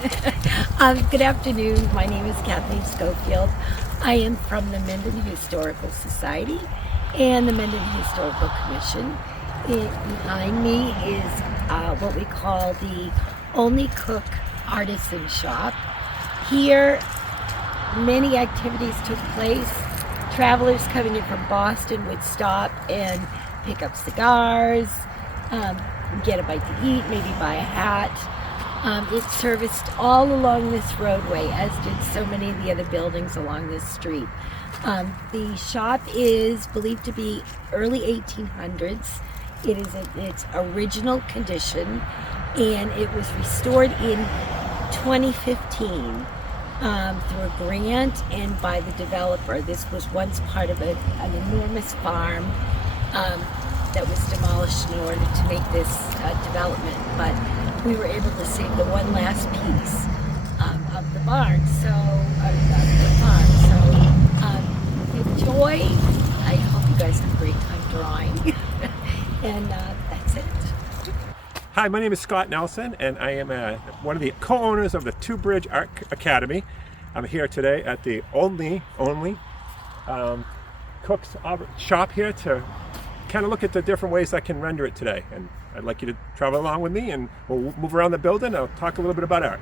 Good afternoon. My name is Kathy Schofield. I am from the Mendon Historical Society and the Mendon Historical Commission. Behind me is what we call the Olney Cook Artisan Shop. Here, many activities took place. Travelers coming in from Boston would stop and pick up cigars, get a bite to eat, maybe buy a hat. It serviced all along this roadway, as did so many of the other buildings along this street. The shop is believed to be early 1800s. It is in its original condition, and it was restored in 2015 through a grant and by the developer. This was once part of an enormous farm that was demolished in order to make this development, but we were able to save the one last piece of the barn, the farm. So enjoy. I hope you guys have a great time drawing. And that's it. Hi, my name is Scott Nelson, and I am one of the co-owners of the Two Bridge Art Academy. I'm here today at the Olney Cook's Shop here to kind of look at the different ways I can render it today. And I'd like you to travel along with me, and we'll move around the building. I'll talk a little bit about art.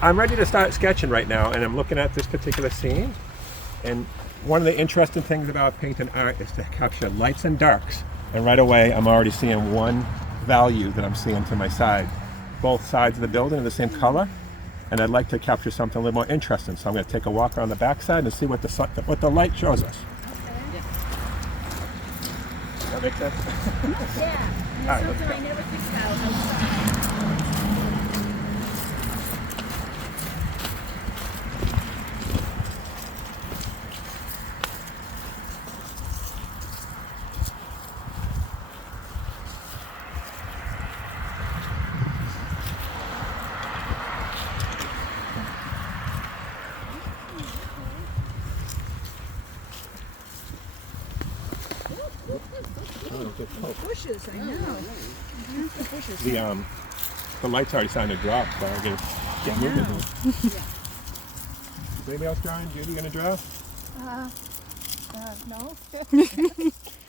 I'm ready to start sketching right now, and I'm looking at this particular scene. And one of the interesting things about painting art is to capture lights and darks. And right away, I'm already seeing one value that I'm seeing to my side. Both sides of the building are the same color, and I'd like to capture something a little more interesting. So I'm going to take a walk around the back side and see what the light shows us. That makes sense? Yeah. All right, Something I never think about. Bushes, I know. The bushes. The light's already starting to drop, so I'm going to get moving here. Is anybody else drawing? Judy, you going to draw? No.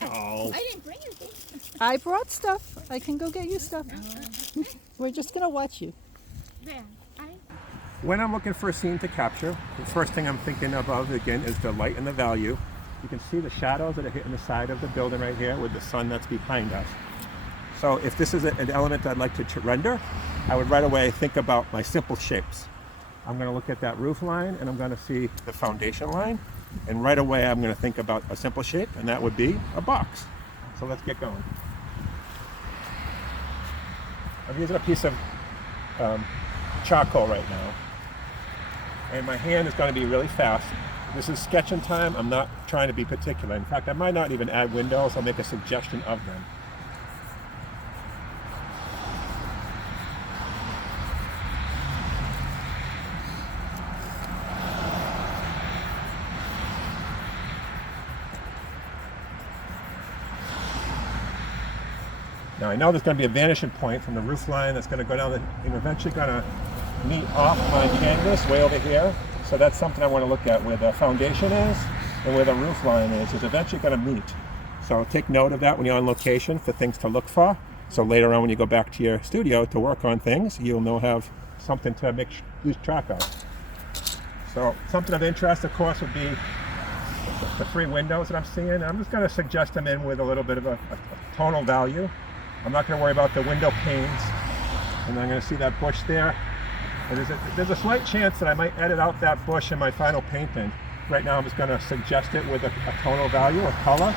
Oh. I didn't bring anything. I brought stuff. I can go get you stuff. We're just going to watch you. There. When I'm looking for a scene to capture, the first thing I'm thinking of again is the light and the value. You can see the shadows that are hitting the side of the building right here with the sun that's behind us. So if this is an element I'd like to render, I would right away think about my simple shapes. I'm going to look at that roof line, and I'm going to see the foundation line, and right away I'm going to think about a simple shape, and that would be a box. So let's get going. I'm using a piece of charcoal right now, and my hand is going to be really fast. This is sketching time. I'm not trying to be particular. In fact, I might not even add windows. I'll make a suggestion of them. Now I know there's going to be a vanishing point from the roof line that's going to go down and eventually going to meet off my canvas way over here. So that's something I want to look at, where the foundation is and where the roof line is eventually going to meet. So take note of that when you're on location for things to look for. So later on when you go back to your studio to work on things, you'll have something to lose track of. So something of interest, of course, would be the three windows that I'm seeing. I'm just going to suggest them in with a little bit of a tonal value. I'm not going to worry about the window panes. And I'm going to see that bush there. And there's a slight chance that I might edit out that bush in my final painting. Right now I'm just going to suggest it with a tonal value or color.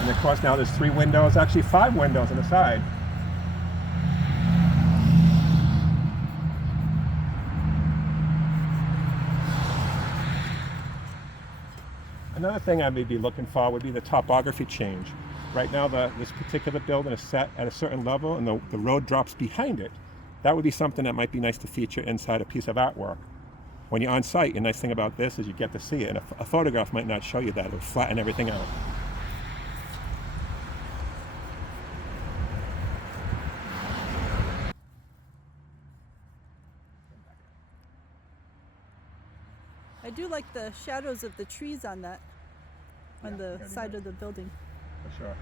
And of course now there's three windows, actually 5 windows on the side. Another thing I may be looking for would be the topography change. Right now this particular building is set at a certain level and the road drops behind it. That would be something that might be nice to feature inside a piece of artwork. When you're on site, the nice thing about this is you get to see it, and a photograph might not show you that. It would flatten everything out. like the shadows of the trees on that, on Yeah, the side of the building. For sure.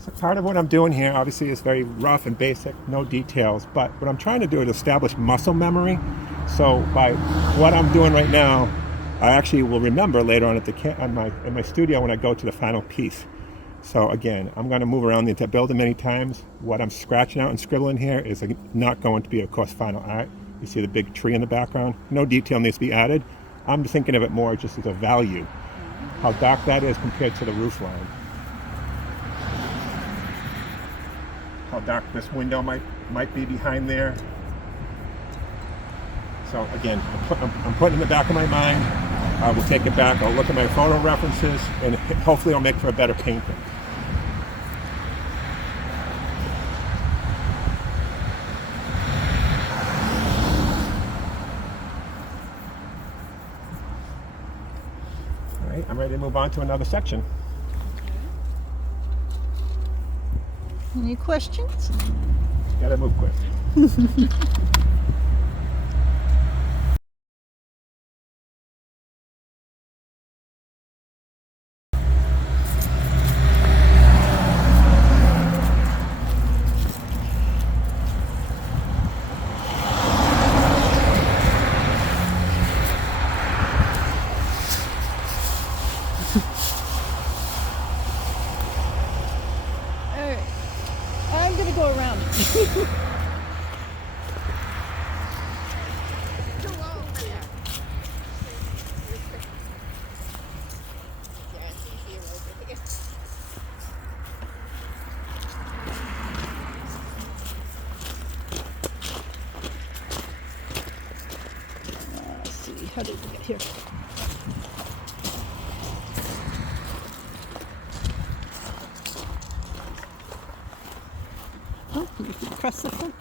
So part of what I'm doing here obviously is very rough and basic, no details, but what I'm trying to do is establish muscle memory. So by what I'm doing right now, I actually will remember later on at in my studio when I go to the final piece. So again, I'm going to move around the building many times. What I'm scratching out and scribbling here is not going to be, of course, final art. You see the big tree in the background. No detail needs to be added. I'm thinking of it more just as a value, how dark that is compared to the roof line. How dark this window might be behind there. So again, I'm putting it in the back of my mind. I will take it back. I'll look at my photo references, and hopefully, I'll make for a better painting. All right, I'm ready to move on to another section. Any questions? Gotta move quick. All right. I'm gonna go around. Let's see, how did we get here? Oh, you can press the front.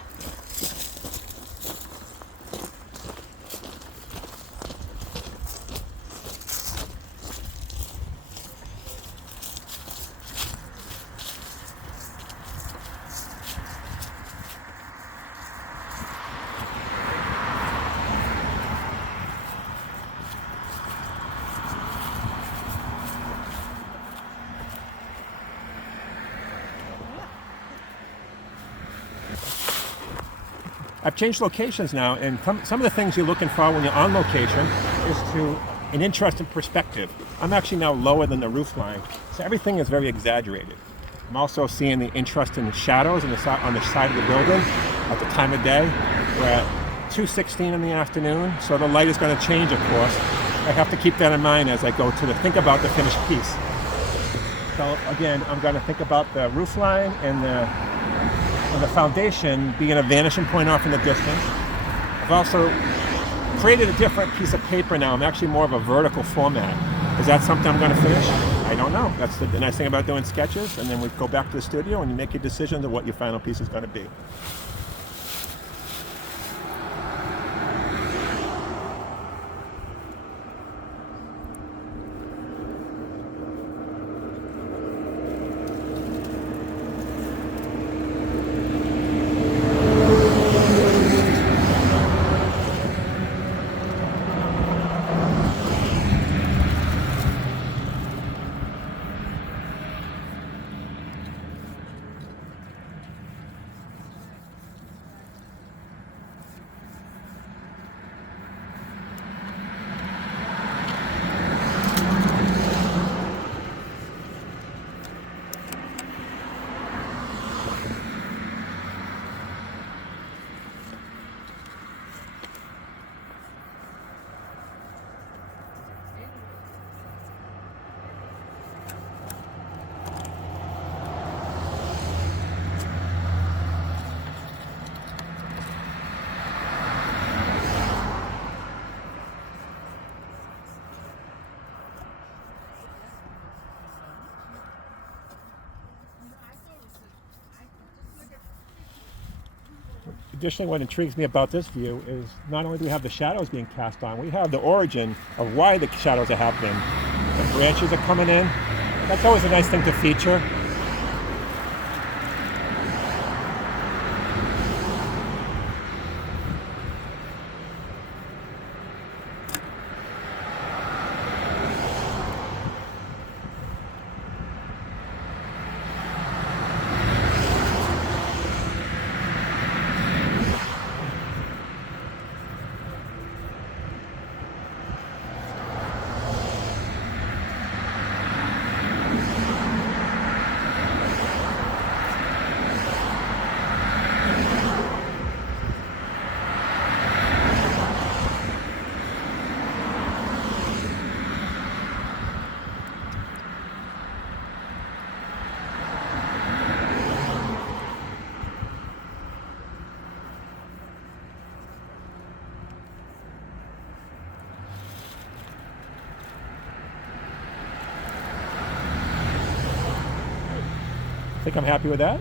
I've changed locations now, and some of the things you're looking for when you're on location is an interesting perspective. I'm actually now lower than the roof line, so everything is very exaggerated. I'm also seeing the interesting shadows on the side of the building at the time of day. We're at 2:16 in the afternoon, so the light is going to change, of course. I have to keep that in mind as I go to think about the finished piece. So again, I'm going to think about the roof line and the foundation being a vanishing point off in the distance. I've also created a different piece of paper now. I'm actually more of a vertical format. Is that something I'm going to finish? I don't know. That's the nice thing about doing sketches, and then we go back to the studio and you make your decisions of what your final piece is going to be. additionally, what intrigues me about this view is not only do we have the shadows being cast on, we have the origin of why the shadows are happening. The branches are coming in. That's always a nice thing to feature. Think I'm happy with that?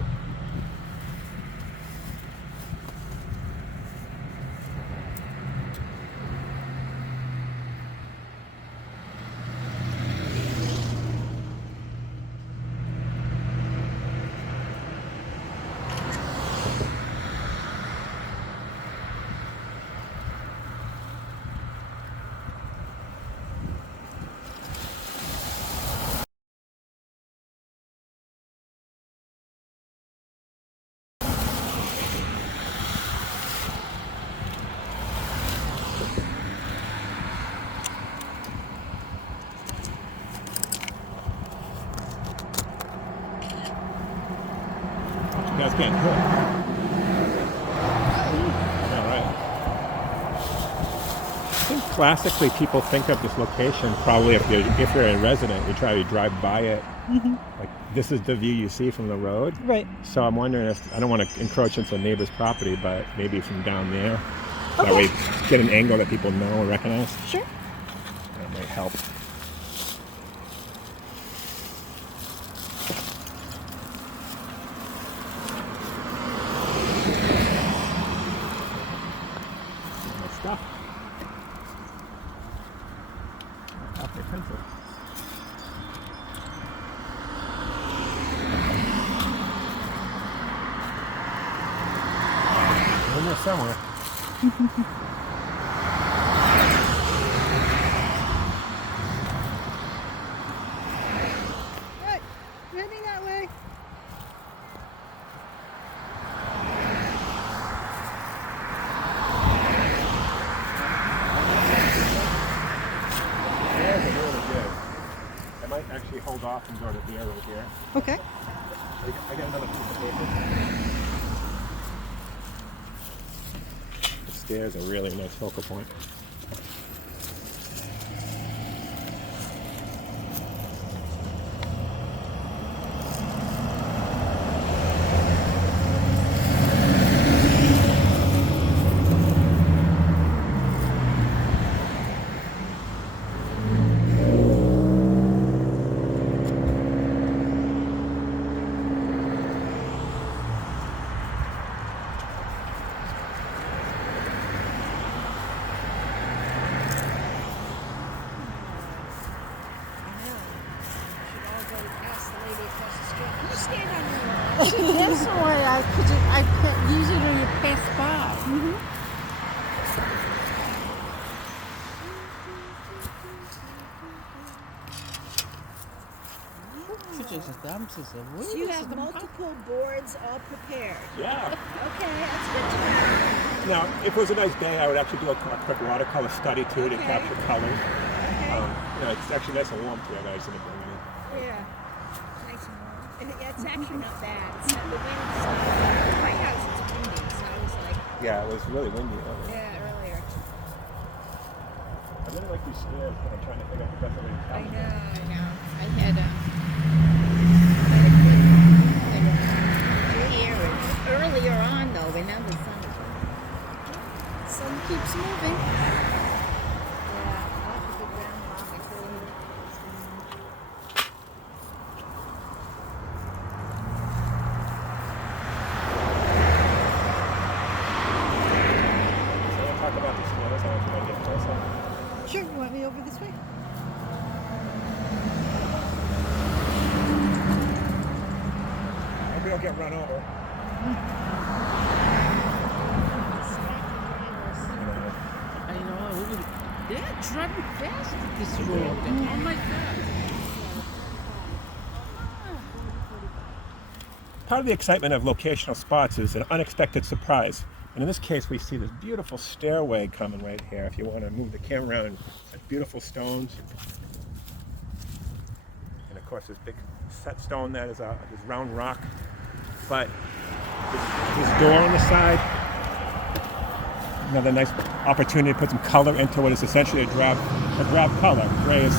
You guys can't cook. Yeah, right. I think classically people think of this location probably if you're a resident, you try to drive by it. Like this is the view you see from the road. Right. So I'm wondering if I don't want to encroach into a neighbor's property, but maybe from down there. That Okay. way get an angle that people know and recognize. Sure. That might help. My stuff. Okay, pencil. In there somewhere. Right. Heading that way. Yeah, they're really good. I might actually hold off and go to beer right here. Okay. I got another piece of paper. The stairs are really a nice focal point. That's the way I could use it when you pass by. So you have multiple boards all prepared. Yeah. Okay, that's good to know. Now, if it was a nice day, I would actually do a quick watercolor study too to Okay. capture colors. Okay. It's actually nice and warm today. I just didn't bring any. Yeah. Nice and warm. Yeah, it's actually not bad. It's not the wind's my house is windy, so I was like, Yeah, it was really windy earlier. yeah, earlier. I really like these stairs, but I'm trying to figure out the best way to tell. I know. I had here earlier on though, but now the sun is Sun keeps moving. yeah, off of the ground rock is really Sure, you want me over this way? Hope we don't get run over. I know. They're driving fast at this road. Oh my God. Part of the excitement of locational spots is an unexpected surprise. And in this case, we see this beautiful stairway coming right here. If you want to move the camera around, such beautiful stones. And of course, this big set stone that is this round rock. But this door on the side, another nice opportunity to put some color into what is essentially a drab color. Gray is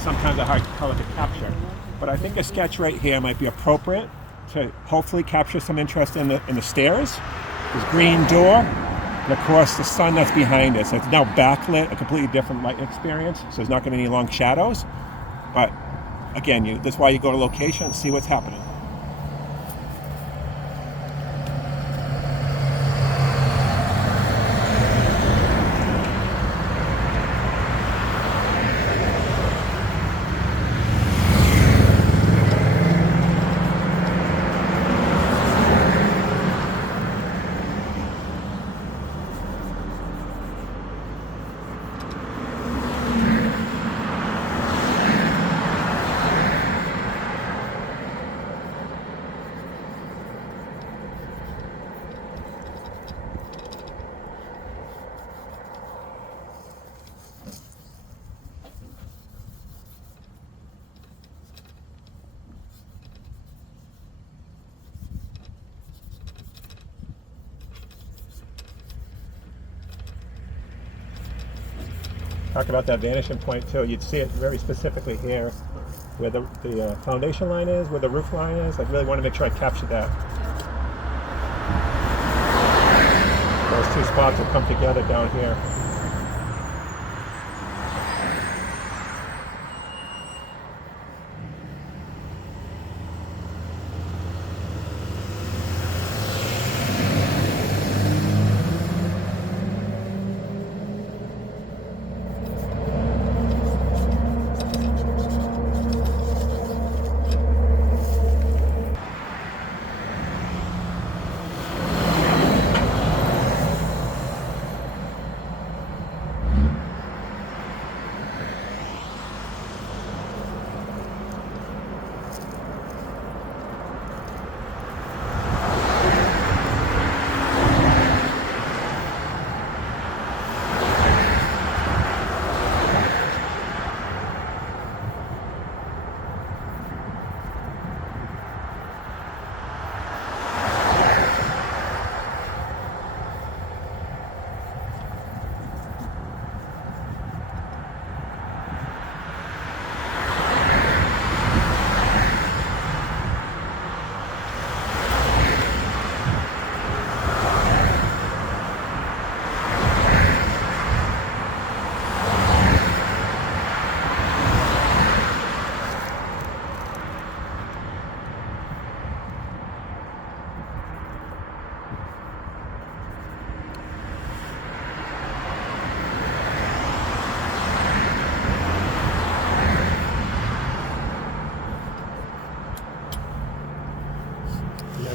sometimes a hard color to capture. But I think a sketch right here might be appropriate to hopefully capture some interest in the stairs. This green door, and of course the sun that's behind it. So it's now backlit, a completely different light experience. So there's not going to be any long shadows. But again, that's why you go to location and see what's happening. Talk about that vanishing point too. You'd see it very specifically here, where the foundation line is, where the roof line is. I really want to make sure I capture that. Those two spots will come together down here.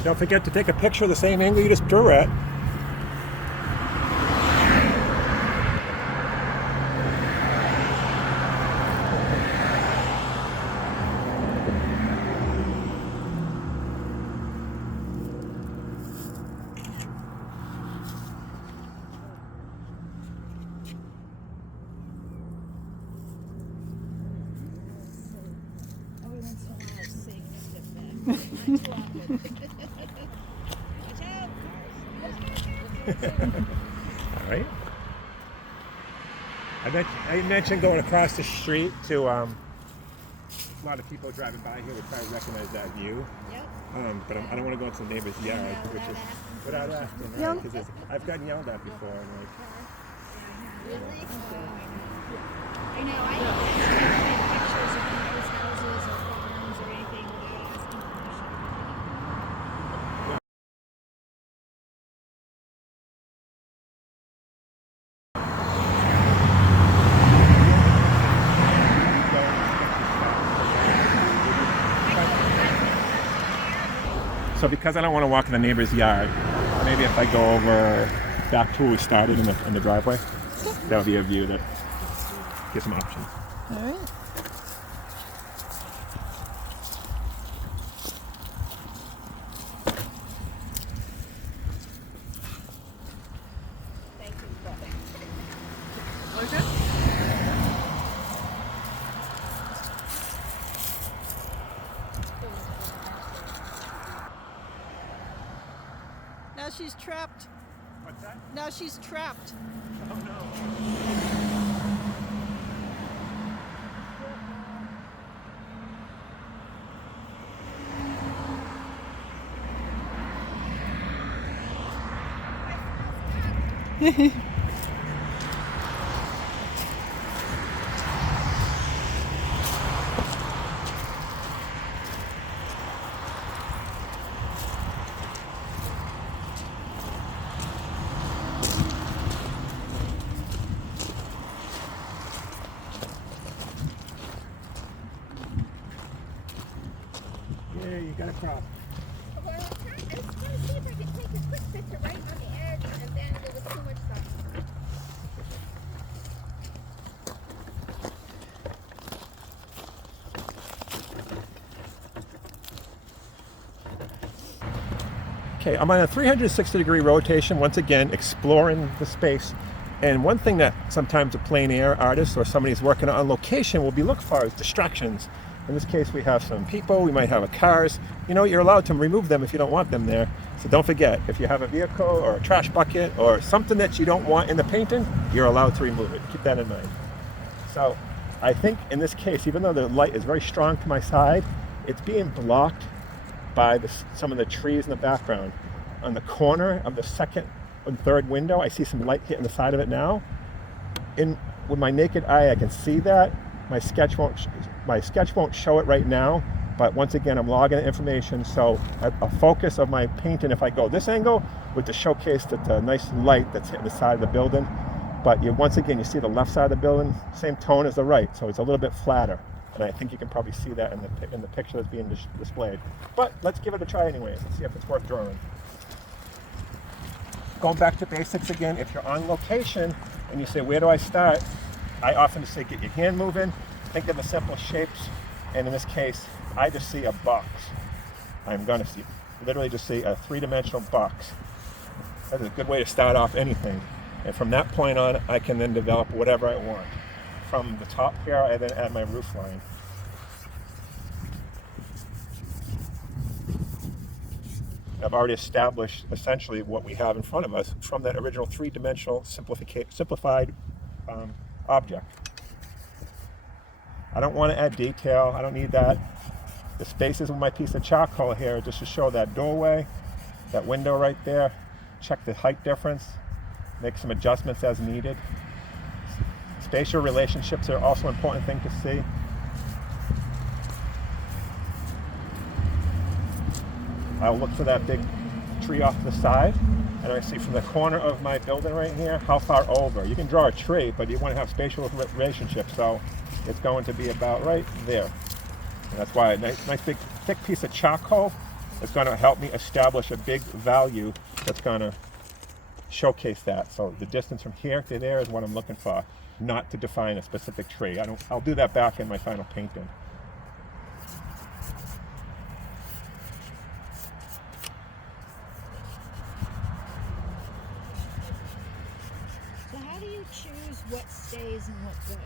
Don't forget to take a picture of the same angle you just drew at. Every once in a while, I sing a step back. I'm too often. Watch out, cars. All right. I mentioned going across the street to a lot of people driving by here would probably recognize that view. Yep. But I don't want to go into the neighbor's yard, which is without asking, right? Because I've gotten yelled at before. And like, Really? I know. I don't take pictures of people's houses or farms or anything without asking permission. So because I don't want to walk in the neighbor's yard, maybe if I go over back to where we started in the driveway, that would be a view that gives some options. All right. Now she's trapped. What's that? Now she's trapped. Oh no. Yeah, you got a crop. Well, I was going to see if I could take a quick picture right on the edge, and then there was too much sun. Okay, I'm on a 360-degree rotation, once again, exploring the space. And one thing that sometimes a plein air artist or somebody who's working on location will be looking for is distractions. In this case, we have some people, we might have cars. You know, you're allowed to remove them if you don't want them there. So don't forget, if you have a vehicle or a trash bucket or something that you don't want in the painting, you're allowed to remove it. Keep that in mind. So I think in this case, even though the light is very strong to my side, it's being blocked by some of the trees in the background. On the corner of the second and third window, I see some light hitting the side of it now. With my naked eye, I can see that. My sketch won't show it right now, but once again, I'm logging the information. So a focus of my painting, if I go this angle, would to showcase the nice light that's hitting the side of the building. But once again, you see the left side of the building, same tone as the right, so it's a little bit flatter. And I think you can probably see that in the picture that's being displayed. But let's give it a try anyways and see if it's worth drawing. Going back to basics again, if you're on location and you say, where do I start? I often say, get your hand moving, think of the simple shapes, and in this case, I just see a box. I'm going to literally just see a three-dimensional box. That's a good way to start off anything. And from that point on, I can then develop whatever I want. From the top here, I then add my roof line. I've already established essentially what we have in front of us from that original three-dimensional simplified object. I don't want to add detail. I don't need that. The spaces with my piece of charcoal here just to show that doorway, that window right there. Check the height difference. Make some adjustments as needed. Spatial relationships are also an important thing to see. I'll look for that big tree off to the side, and I see from the corner of my building right here how far over. You can draw a tree, but you want to have spatial relationships, so it's going to be about right there. And that's why a nice big thick piece of charcoal is going to help me establish a big value that's going to showcase that. So the distance from here to there is what I'm looking for, not to define a specific tree. I'll do that back in my final painting. So how do you choose what stays and what goes?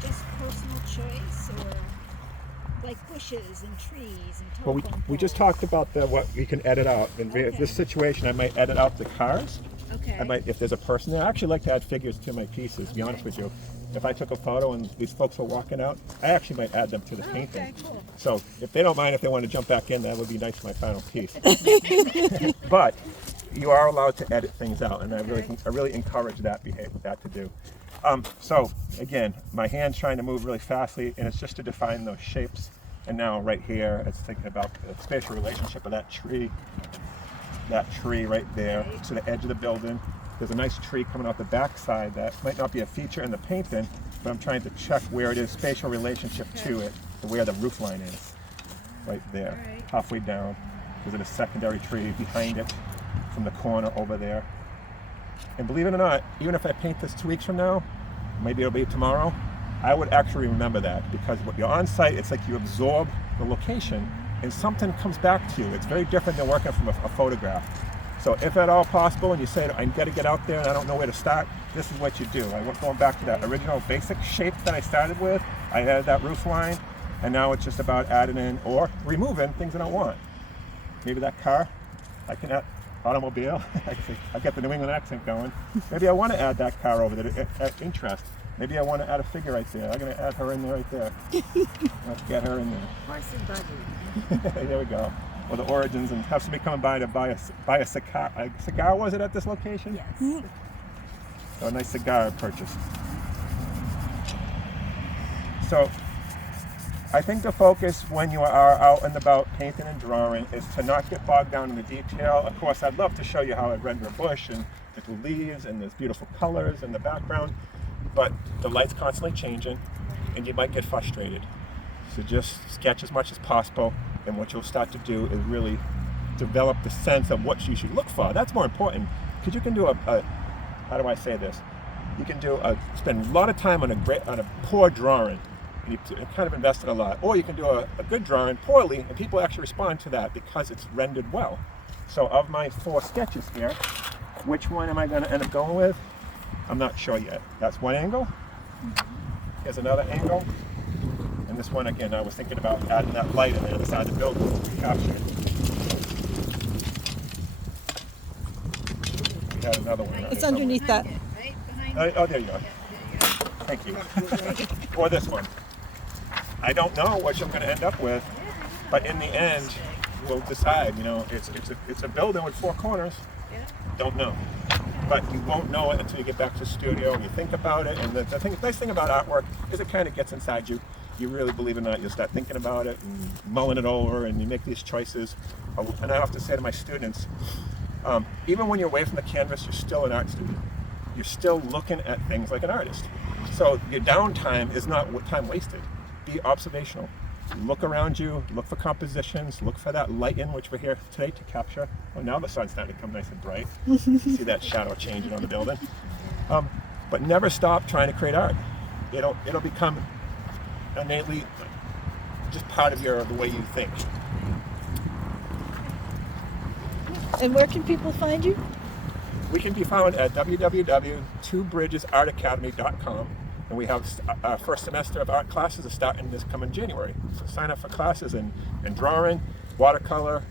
Just personal choice, or like bushes and trees and Well, telephone we just poles? talked about what we can edit out. In this situation, I might edit out the cars. Okay. I might, if there's a person there, I actually like to add figures to my pieces, to be honest with you. If I took a photo and these folks were walking out, I actually might add them to the painting. Okay, cool. So if they don't mind, if they want to jump back in, that would be nice for my final piece. But you are allowed to edit things out, and I really encourage that to do. So again, my hand's trying to move really fastly, and it's just to define those shapes. And now right here, it's thinking about the spatial relationship of that tree right there to the edge of the building. There's a nice tree coming out the back side that might not be a feature in the painting, but I'm trying to check where it is, spatial relationship to it, to where the roof line is. right there, Alright. halfway down. There's a secondary tree behind it from the corner over there. And believe it or not, even if I paint this 2 weeks from now, maybe it'll be tomorrow, I would actually remember that, because when you're on site, it's like you absorb the location and something comes back to you. It's very different than working from a photograph. So if at all possible, and you say, I gotta get out there and I don't know where to start, this is what you do. I went going back to that original basic shape that I started with. I added that roof line, and now it's just about adding in or removing things I don't want. Maybe that car, I can add automobile. I got the New England accent going. Maybe I want to add that car over there at interest. Maybe I want to add a figure right there. I'm going to add her in there right there. Let's get her in there. Horse and buggy. There we go. Or the origins, and have somebody come by to buy a cigar. A cigar, was it at this location? Yes. So a nice cigar purchase. So I think the focus when you are out and about painting and drawing is to not get bogged down in the detail. Of course, I'd love to show you how I render a bush and the leaves and there's beautiful colors in the background, but the light's constantly changing and you might get frustrated. So just sketch as much as possible, and what you'll start to do is really develop the sense of what you should look for. That's more important, because you can do how do I say this? You can spend a lot of time on a poor drawing, and you kind of invested a lot. Or you can do a good drawing poorly, and people actually respond to that because it's rendered well. So of my 4 sketches here, which one am I going to end up going with? I'm not sure yet. That's one angle. Here's another angle. And this one, again, I was thinking about adding that light on the other side of the building to capture it. We had another one. It's underneath that. Right behind Oh, there you are. Thank you. Or this one. I don't know what I'm going to end up with, but in the end, we'll decide. You know, it's a building with 4 corners. Don't know, but you won't know it until you get back to the studio and you think about it. And the nice thing about artwork is it kind of gets inside you. You really, believe it or not, you'll start thinking about it and mulling it over, and you make these choices. And I have to say to my students, even when you're away from the canvas, you're still an art student. You're still looking at things like an artist. So your downtime is not time wasted. Be observational. Look around you, look for compositions, look for that light in, which we're here today to capture. Well, now the sun's starting to come nice and bright. See that shadow changing on the building. But never stop trying to create art. It'll become innately just part of the way you think. And where can people find you? We can be found at www.twobridgesartacademy.com, and we have our first semester of art classes is starting this coming January. So sign up for classes in drawing, watercolor.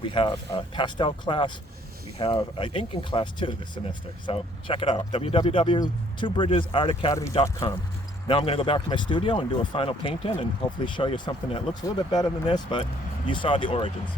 We have a pastel class. We have an inking class too this semester. So check it out, www.twobridgesartacademy.com. Now I'm going to go back to my studio and do a final painting and hopefully show you something that looks a little bit better than this, but you saw the origins.